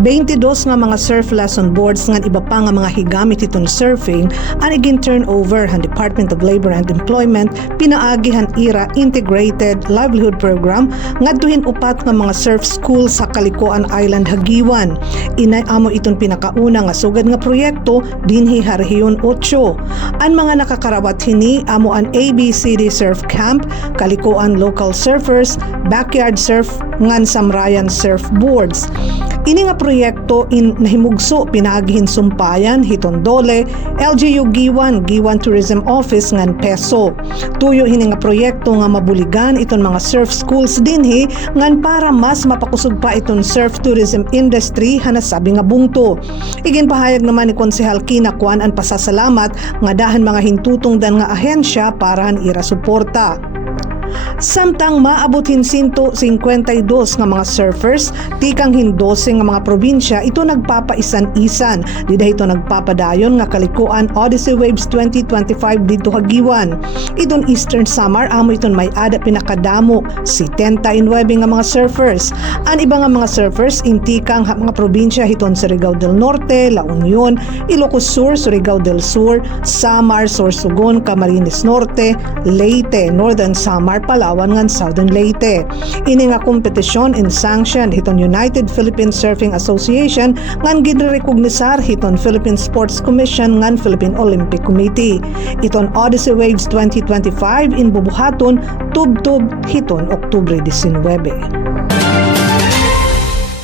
22 nga mga surf lesson boards nga iba pa nga mga higamit iton surfing ang igin turnover han Department of Labor and Employment pinaagi han IRA Integrated Livelihood Program ngadtuhin upat nga mga surf school sa Calikuan Island Hagiwan. Inay amo iton pinakauna nga sugad nga proyekto dinhi sa Rehiyon 8. Ang mga nakakarawat hini amo ang ABCD Surf Camp, Calikuan Local Surfers, Backyard Surf ngan Samrayan Surfboards. Ini nga proyekto nahimugso pinagihin sumpayan Hitondole, LGU Giwan Tourism Office ngan Peso. Tuyo hini nga proyekto nga mabuligan iton mga surf schools dinhi ngan para mas mapakusog pa iton surf tourism industry hanasabi nga bungto. Igin pahayag naman ni Konsehal Kina Kwan ang pasasalamat nga dahan mga hintutungdan nga ahensya para han ira suporta. Samtang maabutin 152 nga mga surfers tikang hindose nga mga probinsya ito nagpapaisan-isan dida ito nagpapadayon nga Kalikuan Odyssey Waves 2025 dito Hagiwan. Iton Eastern Samar amo iton may ada pinakadamo 79 nga mga surfers. Ang iba nga mga surfers intikang mga probinsya hiton Surigao del Norte, La Union, Ilocos Sur, Surigao del Sur, Samar, Sorsogon, Camarines Norte, Leyte, Northern Samar, Palawan ngan Southern Leyte. Ini nga kompetisyon in sanctioned hiton United Philippine Surfing Association ngan ginrekognisar hiton Philippine Sports Commission ngan Philippine Olympic Committee. Iton Odyssey Waves 2025 in bubuhaton tub-tub hiton Oktubre 19.